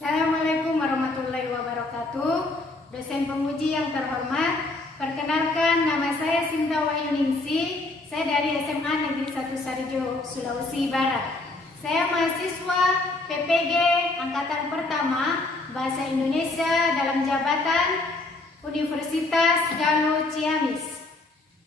Assalamualaikum warahmatullahi wabarakatuh. Dosen penguji yang terhormat, perkenalkan nama saya Sinta Wahyuningsi. Saya dari SMA Negeri 1 Sarijo, Sulawesi Barat. Saya mahasiswa PPG Angkatan Pertama Bahasa Indonesia dalam jabatan Universitas Galuh Ciamis.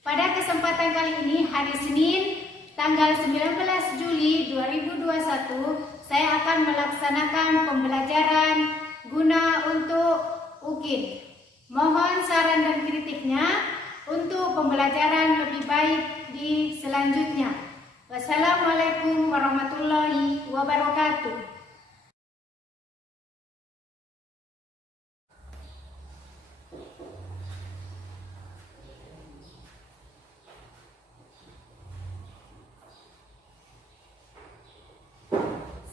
Pada kesempatan kali ini, hari Senin, tanggal 19 Juli 2021, saya akan melaksanakan pembelajaran guna untuk UKIN. Mohon saran dan kritiknya untuk pembelajaran lebih baik di selanjutnya. Wassalamualaikum warahmatullahi wabarakatuh.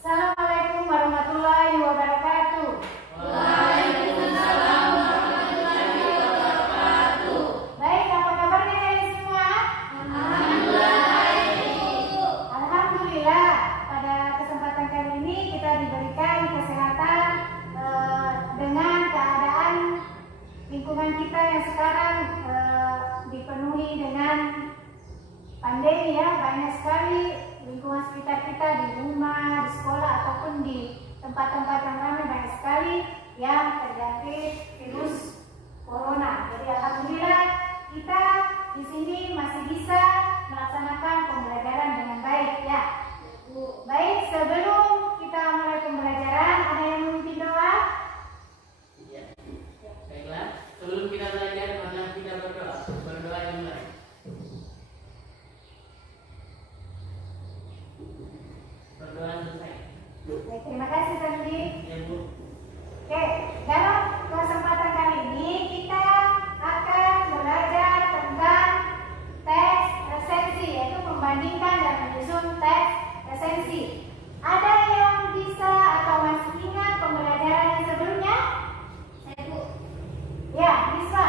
Assalamualaikum warahmatullahi wabarakatuh. Waalaikumsalam warahmatullahi wabarakatuh. Baik, apa kabarnya kalian semua? Alhamdulillah baik, Bu. Alhamdulillah, pada kesempatan kali ini kita diberikan kesehatan dengan keadaan lingkungan kita yang sekarang dipenuhi dengan pandemi ya, banyak sekali lingkungan sekitar kita di rumah, di sekolah ataupun di tempat-tempat yang ramai banyak sekali yang terjangkit virus corona. Jadi alhamdulillah kita di sini masih bisa melaksanakan pembelajaran dengan baik ya. Baik, sebelum kita mulai pembelajaran, ada yang memimpin doa? Ya. Baiklah, sebelum kita belajar, mari kita berdoa. Berdoa dimulai. Berdoa selesai. Baik, terima kasih Sandi. Ya, Bu. Oke, dalam kesempatan kali ini kita akan belajar tentang teks resensi, yaitu membandingkan dan menyusun teks resensi. Ada yang bisa atau masih ingat pembelajaran yang sebelumnya? Saya, Bu. Ya, bisa.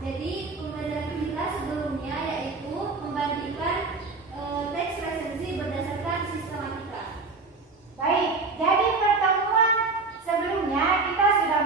Jadi pembelajaran kita sebelumnya yaitu membandingkan teks resensi berdasarkan sistematika. Baik, jadi pertemuan sebelumnya kita sudah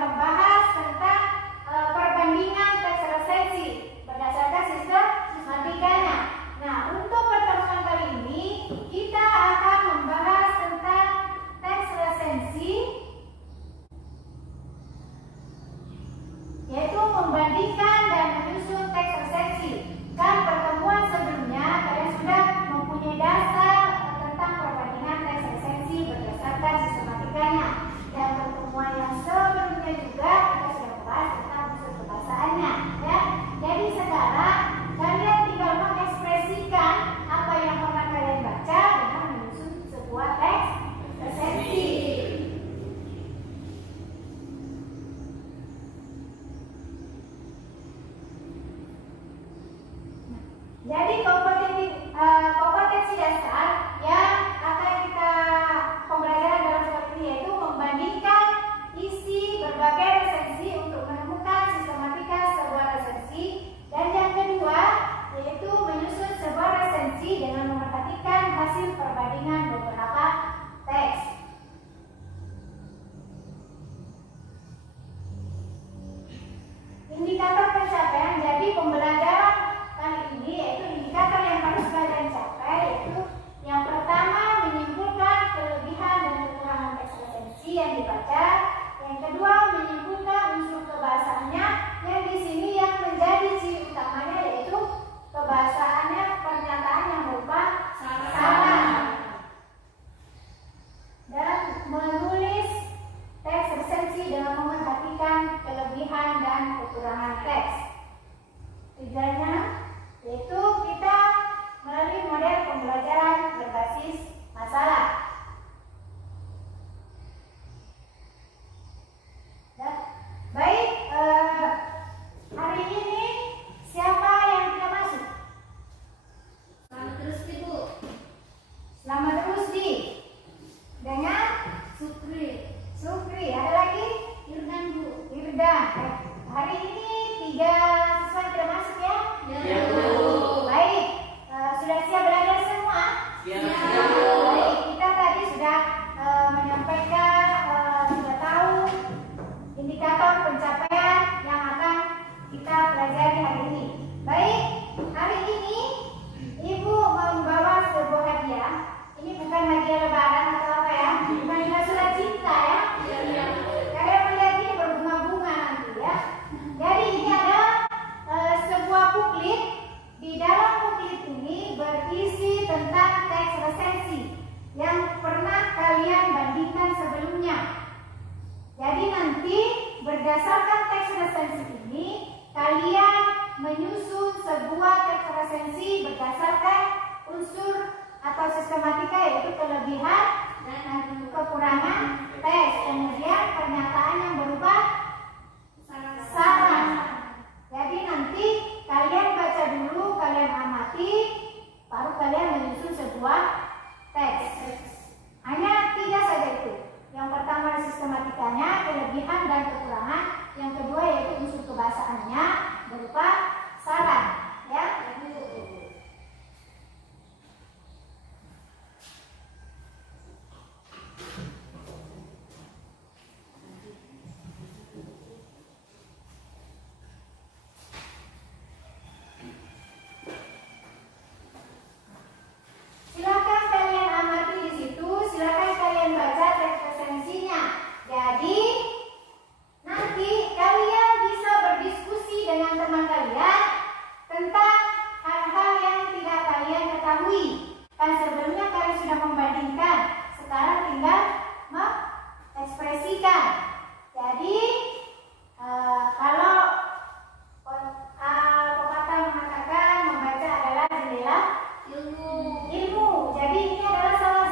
bukan hadiah lebaran atau apa ya, bukan juga surat cinta ya. Kalian melihat ini berbunga-bunga nanti ya. Jadi ini adalah sebuah buklet. Di dalam buklet ini berisi tentang teks resensi yang pernah kalian bandingkan sebelumnya. Jadi nanti berdasarkan teks resensi ini, kalian menyusun sebuah teks resensi berdasarkan unsur atau sistematika, yaitu kelebihan dan kekurangan teks. Kemudian pernyataan yang berupa saran. Jadi nanti kalian baca dulu, kalian amati, baru kalian menyusun sebuah teks. Hanya 3 saja itu. Yang pertama sistematikanya, kelebihan dan kekurangan. Yang kedua yaitu unsur kebahasaannya berupa saran. Ya. Silakan kalian amati di situ, silakan kalian baca teks resensinya. Jadi nanti kalian bisa berdiskusi dengan teman kalian tentang hal-hal yang tidak kalian ketahui. Kan sebelumnya kalian sudah membandingkan, sekarang tinggal mengekspresikan. Jadi kalau pepatah mengatakan membaca adalah jendela ilmu. Jadi ini adalah salah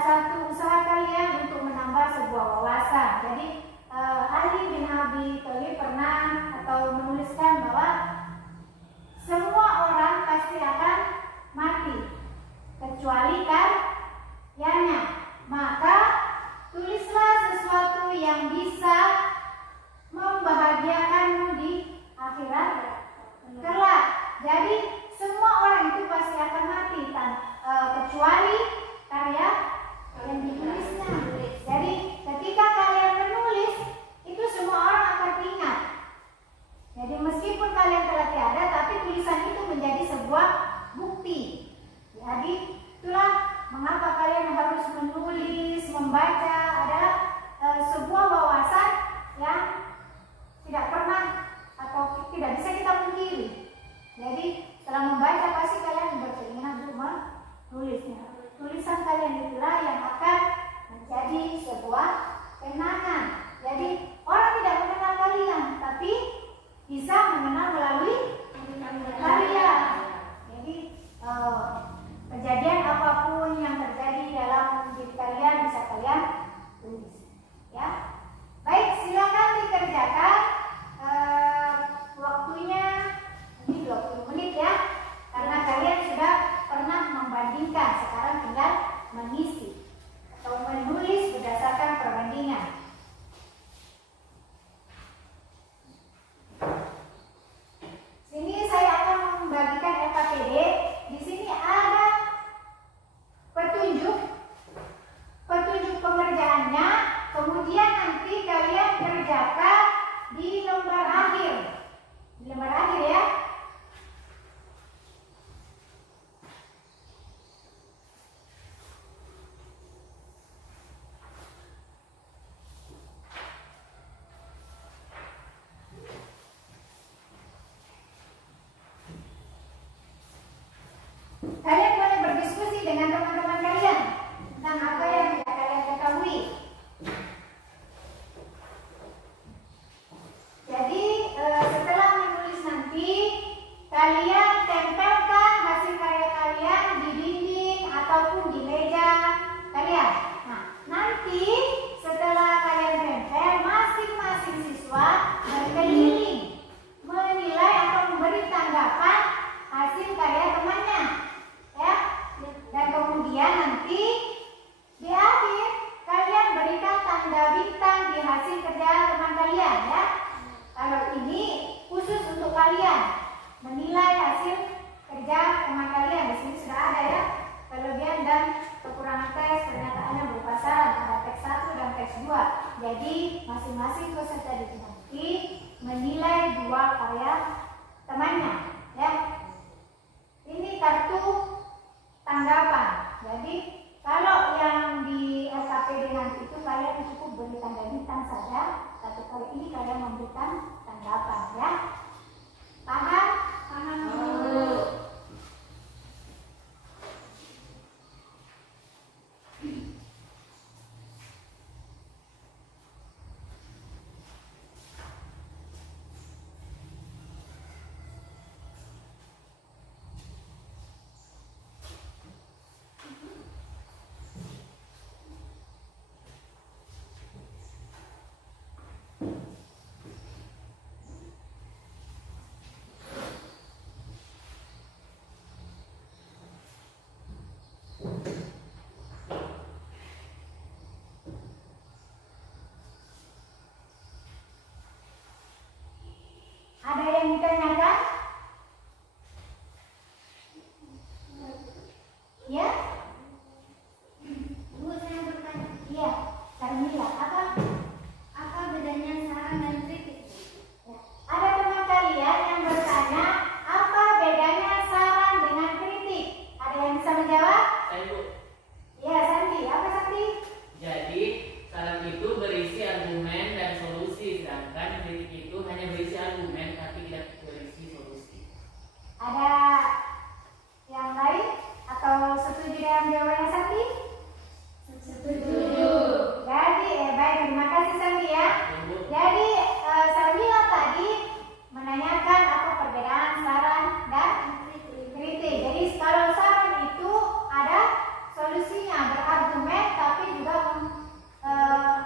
satu usaha kalian untuk menambah sebuah wawasan. Jadi Ali bin Abi Thalib pernah atau menuliskan bahwa semua orang pasti akan mati kecuali karyanya. Maka tulislah sesuatu yang bisa membahagiakanmu di akhirat kelak. Jadi semua orang itu pasti akan mati kecuali karya yang ditulisnya. Jadi ketika kalian menulis, itu semua orang akan ingat. Jadi meskipun kalian telah tiada, tapi tulisan itu menjadi sebuah bukti. Jadi itulah mengapa kalian harus menulis, membaca adalah sebuah wawasan yang tidak pernah atau tidak bisa kita pungkiri. Jadi setelah membaca pasti kalian berkeinginan untuk menulisnya. Tulisan kalian itulah yang akan menjadi sebuah kenangan. Jadi orang tidak mengenal kalian, tapi bisa mengenal melalui karya. Jadi kejadian apapun yang terjadi dalam diri kalian bisa kalian tulis. Ya, baik, silakan dikerjakan. Waktunya ini 20 menit ya, karena kalian sudah pernah membandingkan, sekarang tinggal mengisi atau menulis berdasarkan perbandingan. Sini saya akan membagikan LKPD. Di sini ada petunjuk pengerjaannya, kemudian nanti kalian kerjakan di lembar akhir. Di lembar akhir ya. Kalian boleh berdiskusi dengan teman-teman kalian tentang apa yang tidak kalian ketahui. Jadi setelah menulis nanti, kalian tempelkan hasil karya kalian di dinding ataupun di meja kalian. Nah, nanti setelah kalian tempel, masing-masing siswa berkeliling menilai atau memberi tanggapan hasil karya temannya. Ya, dan kemudian nanti di akhir kalian berikan tanda bintang di hasil kerja teman kalian ya. Kalau ini khusus untuk kalian menilai hasil kerja teman kalian. Di sini sudah ada ya kelebihan dan kekurangan teks, pernyataannya berupa saran, ada teks 1 dan teks 2. Jadi masing-masing peserta didik nanti menilai 2 karya temannya ya. Ini kartu Jadi kalau yang di LKPD nanti itu kalian cukup beri tanda bintang saja, tapi kalau ini kalian memberikan tanggapan ya. Paham? Paham. Ada yang ditanyakan? Ya? Bu, saya bertanya, Iya, Carmila, apa bedanya saran dan kritik? Ya. Ada teman kalian yang bertanya, apa bedanya saran dengan kritik? Ada yang bisa menjawab? Saya Bu. Ya, Santi. Apa Santi? Jadi saran itu berisi argumen dan solusi, sedangkan kritik itu hanya berisi argumen tapi tidak berisi solusi. Ada yang lain? Atau setuju dengan jawabannya Santi? Setuju. Jadi, baik, terima kasih Santi ya. Ya, Bu. Jadi, Sarmila tadi menanyakan apa perbedaan saran dan kritik. Jadi, kalau saran itu ada solusinya, berargumen, tapi juga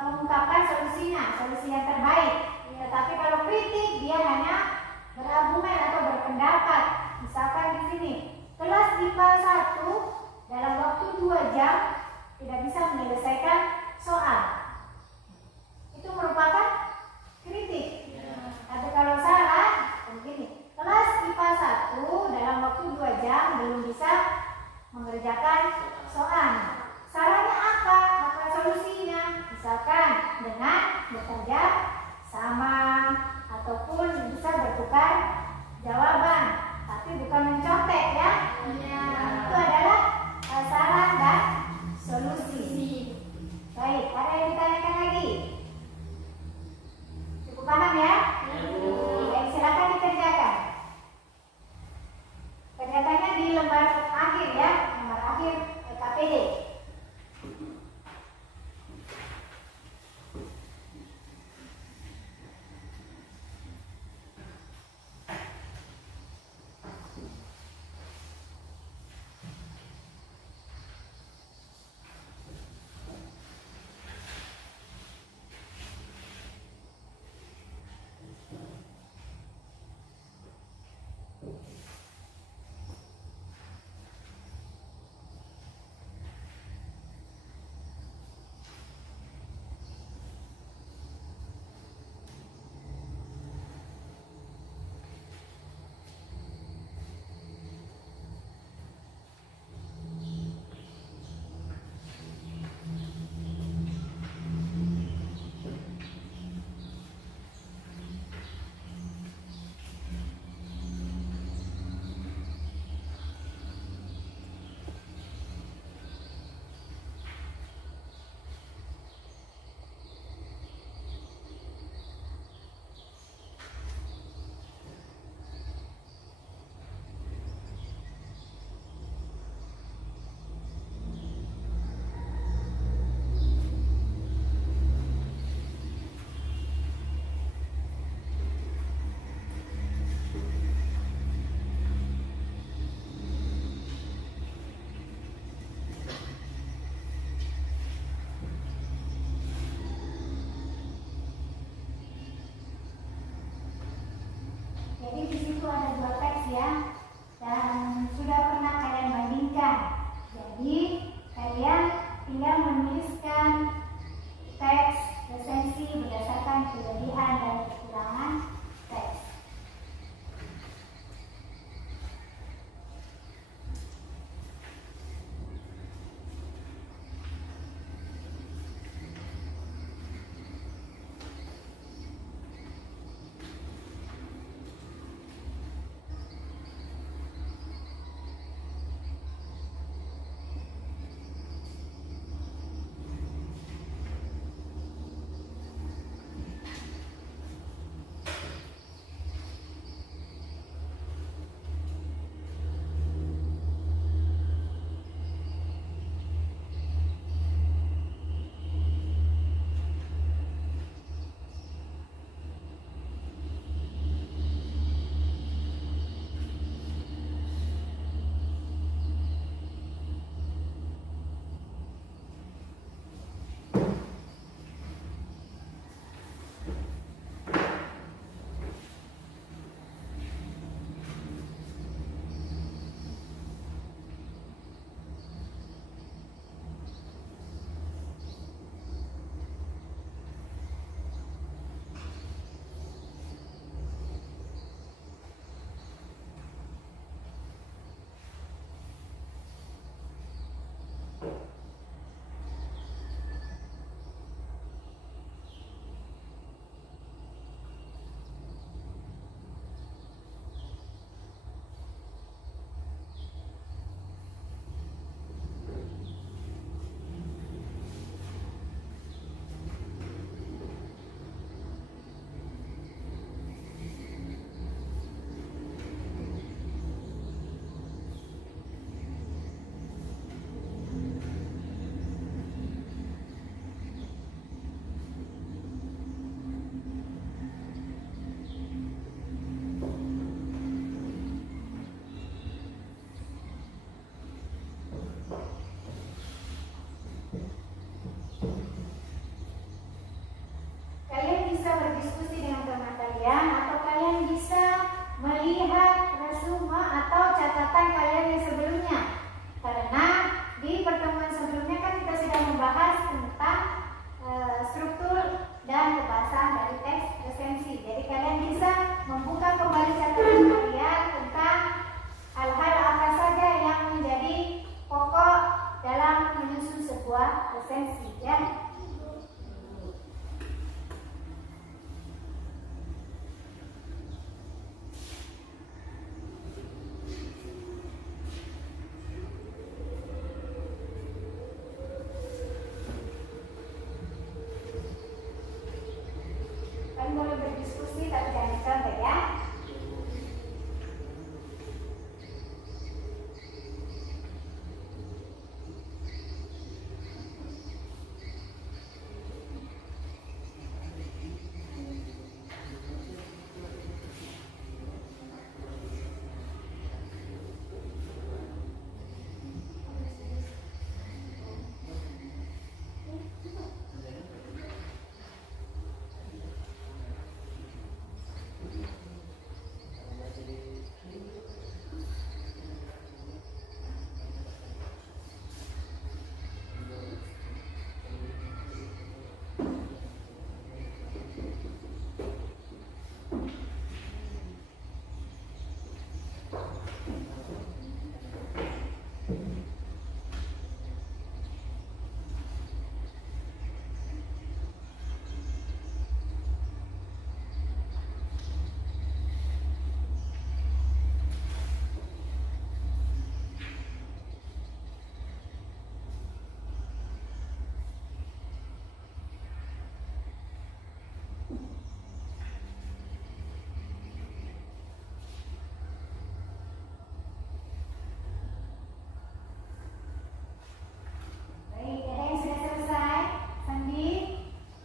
mengungkapkan solusinya, solusi yang terbaik. Tetapi kalau kritik, dia hanya berargumen atau berpendapat. Misalkan di sini, kelas IPA 1 dalam waktu 2 jam tidak bisa menyelesaikan soal. Itu merupakan kritik. Ya. Tapi kalau saran, begini, kelas IPA 1 dalam waktu 2 jam belum bisa mengerjakan soal. Sarannya apa? Apa solusinya? Misalkan dengan bekerja sama ataupun bisa bertukar jawaban, tapi bukan mencontek ya. Itu adalah saran dan solusi. Baik, ada yang ditanyakan lagi? Cukup paham ya? Ya, Bu. Baik, silakan dikerjakan. Kerjakannya di lembar akhir ya, lembar akhir KPD. Jadi di situ ada 2 teks ya, dan sudah pernah kalian bandingkan. Jadi kalian tinggal menuliskan teks resensi berdasarkan kelebihan dan kekurangan teks. resensi ya. Kalian boleh berdiskusi tapi jangan dicontek ya. Baik, ada yang sudah selesai? Sandi?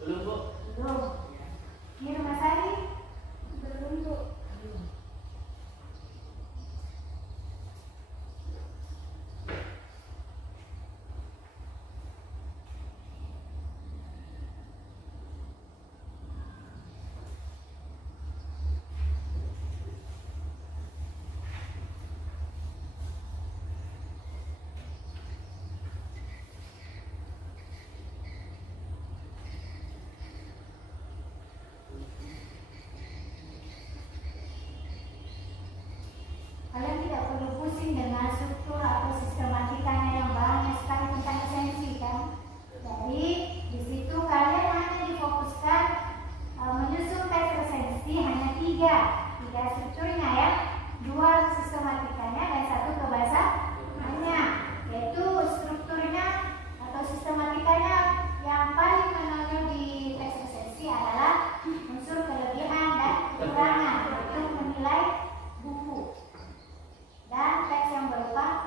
Belum, Bu. Belum. Ini Rumah Sari? Belum, Bu. Kalian tidak perlu pusing dengan struktur atau sistematikanya yang banyak sekali tentang esensi kan. Jadi di situ kalian hanya difokuskan menyusun teks esensi hanya tiga strukturnya ya, dua sistematikanya dan satu kebahasaannya. Yaitu strukturnya atau sistematikanya yang paling menonjol di teks esensi adalah unsur kelebihan dan kekurangan untuk menilai buku. Dan teks yang berupa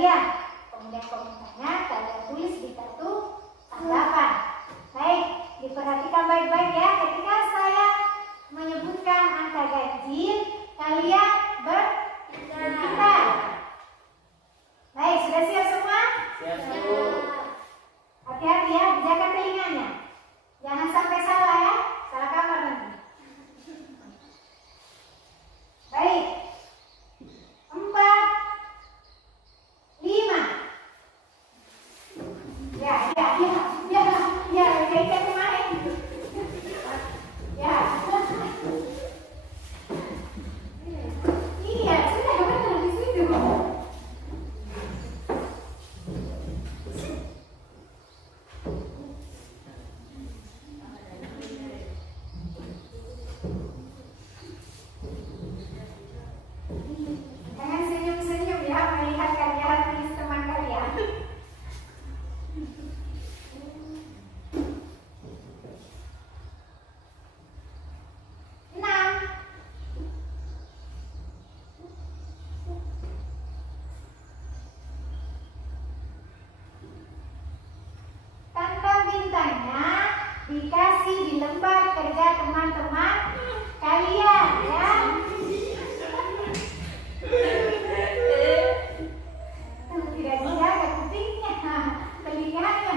kalian. Kemudian komentarnya kalian tulis di kartu tanggapan. Baik, diperhatikan baik-baik ya. Ketika saya menyebutkan angka ganjil, kalian berbicara. Baik, sudah siap semua? Siap, Bu. Hati-hati ya, jaga telinganya. Jangan sampai salah ya, salah kamar nanti. Baik. 4, 5. Ya, kayak kemarin. Ya. Iya, sudah benar di situ. Jangan senyum-senyum ya melihat karya tulis teman kalian. 6. Tanda bintangnya dikasih di lembar kerja teman-teman kalian ya. Tidak dijaga kupingnya, telinganya.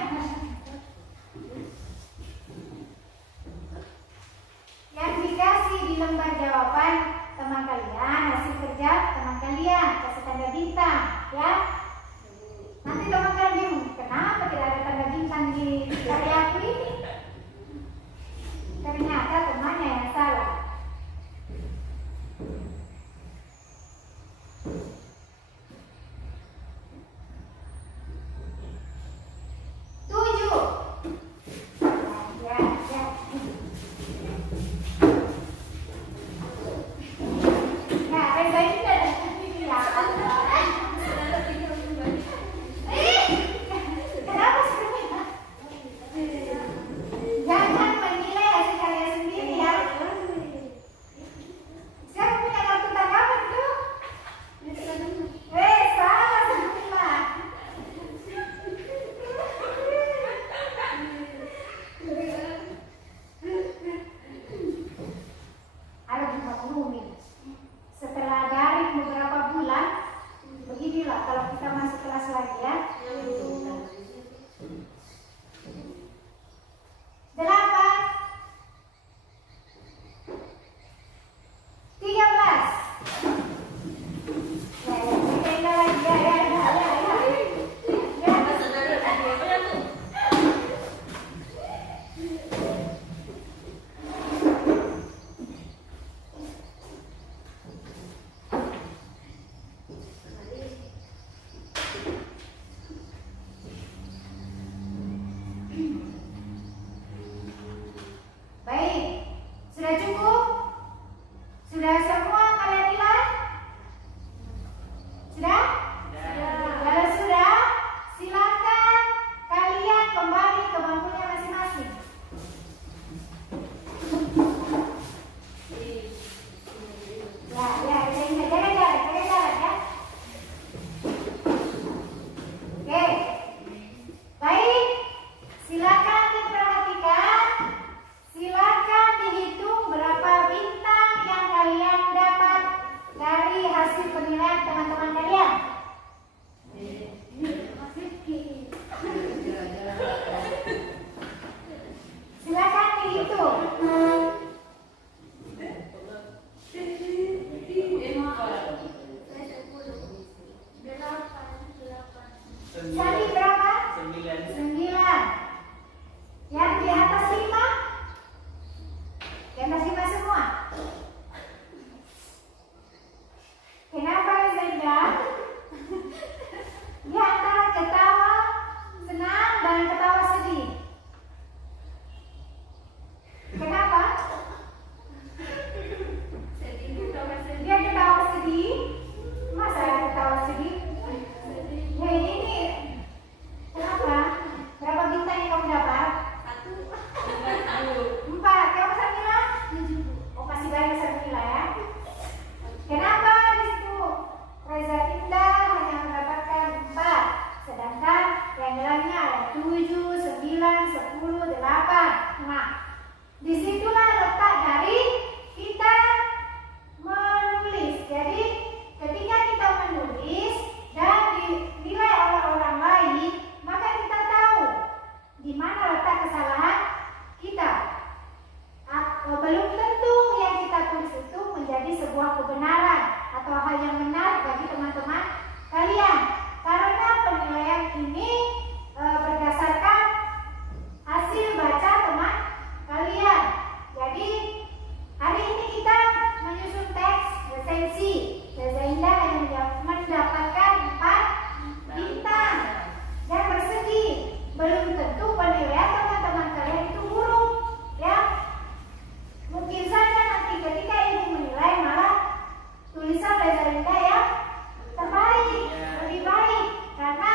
Yang dikasih di lembar jawaban teman kalian, hasil kerja teman kalian, kasih tanda bintang ya. Nanti teman kalian bingung, kenapa tidak ada tanda bintang di karya aku ini? Ternyata temannya yang salah. 7. Ya. Nah, Reza ini ada kenapa sebenarnya? Jangan menilai hasil karya sendiri ya. Siapa punya kartu tanggapan tuh? Salah semua. Ada maklumin. Setelah daring beberapa bulan, beginilah kalau kita masuk kelas lagi ya. 8, 13. Baik, sudah cukup? Sudah semua kalian nilai? Sudah? Kalau sudah, silakan kalian kembali ke bangkunya masing-masing. Ya, jaga jarak ya. Oke, baik, silakan diperhatikan. Silakan dihitung berapa bintang yang kalian dapat dari hasil penilaian teman-teman kalian. Silakan dihitung. Sandi berapa? 9. Yang di atas 5? Di atas 5 semua. Kenapa Zenda? Di antara ketawa senang dan ketawa sedih. Kenapa? Dia ketawa sedih. Masa ada ketawa sedih? Ya ini. Kenapa? Berapa bintang yang kamu dapat? 4. Kamu Samila? Oh, masih banyak Samila ya. Kenapa di situ Reza Indah hanya mendapatkan 4 yang nilainya ada 7, 9, 10, 8. Nah, disitulah letak dari kita menulis. Jadi ketika kita menulis dan dinilai oleh orang lain, maka kita tahu di mana letak kesalahan kita. Belum tentu yang kita tulis itu menjadi sebuah kebenaran atau hal yang benar bagi teman-teman kalian, karena penilaian ini berdasarkan hasil baca teman kalian. Jadi hari ini kita menyusun teks resensi. Reza Indah hanya mendapatkan 4 bintang dan persegi. Belum tentu penilaian teman-teman kalian itu buruk, ya. Mungkin saja nanti ketika ibu menilai malah tulisan Reza Indah yang terbaik, lebih baik, karena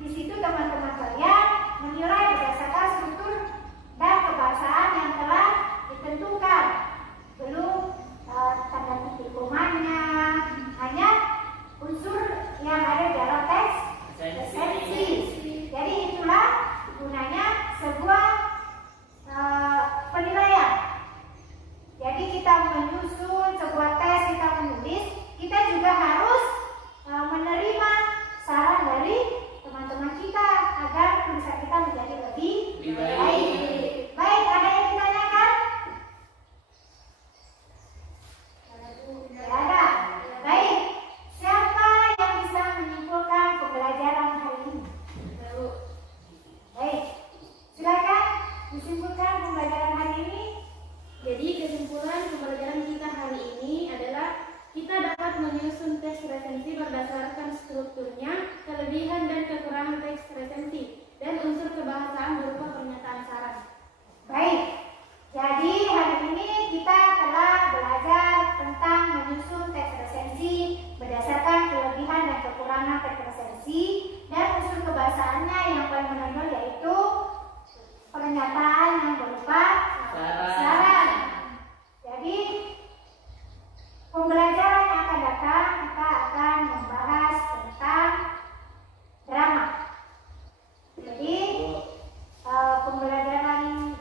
di situ teman-teman kalian menilai berdasarkan struktur dan kebahasaan yang telah ditentukan. Belum tanda titik komanya, hanya unsur yang ada dalam teks resensi. Jadi itulah gunanya sebuah penilaian. Jadi kita menyusun sebuah tes, kita menulis, kita juga harus menerima saran dari teman-teman kita agar tulisan kita menjadi lebih baik. Baik, ada yang ditanyakan? Tidak ada. Baik, siapa yang bisa menyimpulkan pembelajaran hari ini? Baik, silakan disimpulkan pembelajaran hari ini. Jadi kesimpulan pembelajaran kita hari ini adalah kita dapat menyusun teks resensi berdasarkan strukturnya, kelebihan dan kekurangan teks resensi, dan unsur kebahasaan berupa pernyataan saran. Baik, jadi hari ini kita telah belajar tentang menyusun teks resensi berdasarkan kelebihan dan kekurangan teks resensi dan unsur kebahasaannya yang paling menonjol yaitu pernyataan yang berupa saran. Jadi pembelajaran yang akan datang kita akan membahas tentang drama. Jadi pembelajaran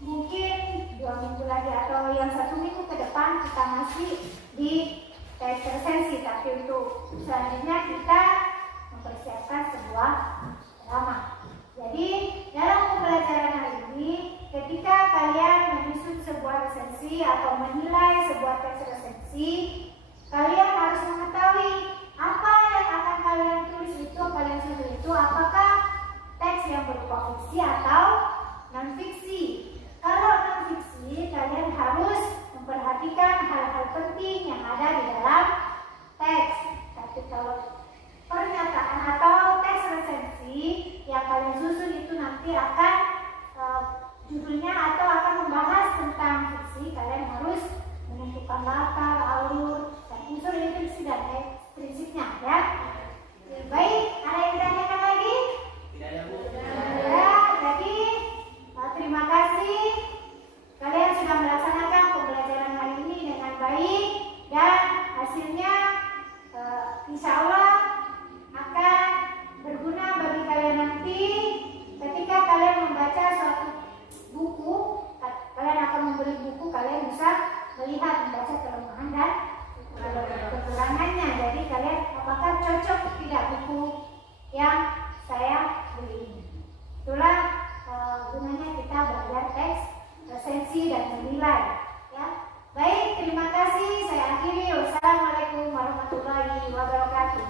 mungkin 2 minggu lagi atau yang 1 minggu ke depan kita masih di teks resensi, tapi untuk selanjutnya kita mempersiapkan sebuah drama. Jadi dalam pembelajaran hari ini, ketika kalian menyusun sebuah resensi atau menilai sebuah teks resensi, kalian harus mengetahui apa yang akan kalian tulis itu, kalian susun itu apakah teks yang berupa fiksi atau non-fiksi. Kalau non-fiksi, kalian harus memperhatikan hal-hal penting yang ada di dalam teks. Tapi kalau pernyataan atau teks resensi yang kalian susun itu nanti akan judulnya atau akan membahas tentang fiksi, kalian harus menentukan latar, alur, dan unsur fiksi dan prinsipnya, ya. Baik, ada yang ditanyakan lagi? Tidak ada, Bu. Ya, jadi terima kasih kalian sudah melaksanakan pembelajaran hari ini dengan baik dan hasilnya insya Allah akan berguna bagi kalian nanti ketika kalian membaca suatu buku. Kalian akan membeli buku, kalian bisa melihat, membaca kelemahan dan kekurangannya. Jadi kalian apakah cocok tidak buku yang saya beli ini. Itulah gunanya kita belajar teks resensi dan menilai, ya. Baik, terima kasih. Saya akhiri. Wassalamualaikum warahmatullahi wabarakatuh.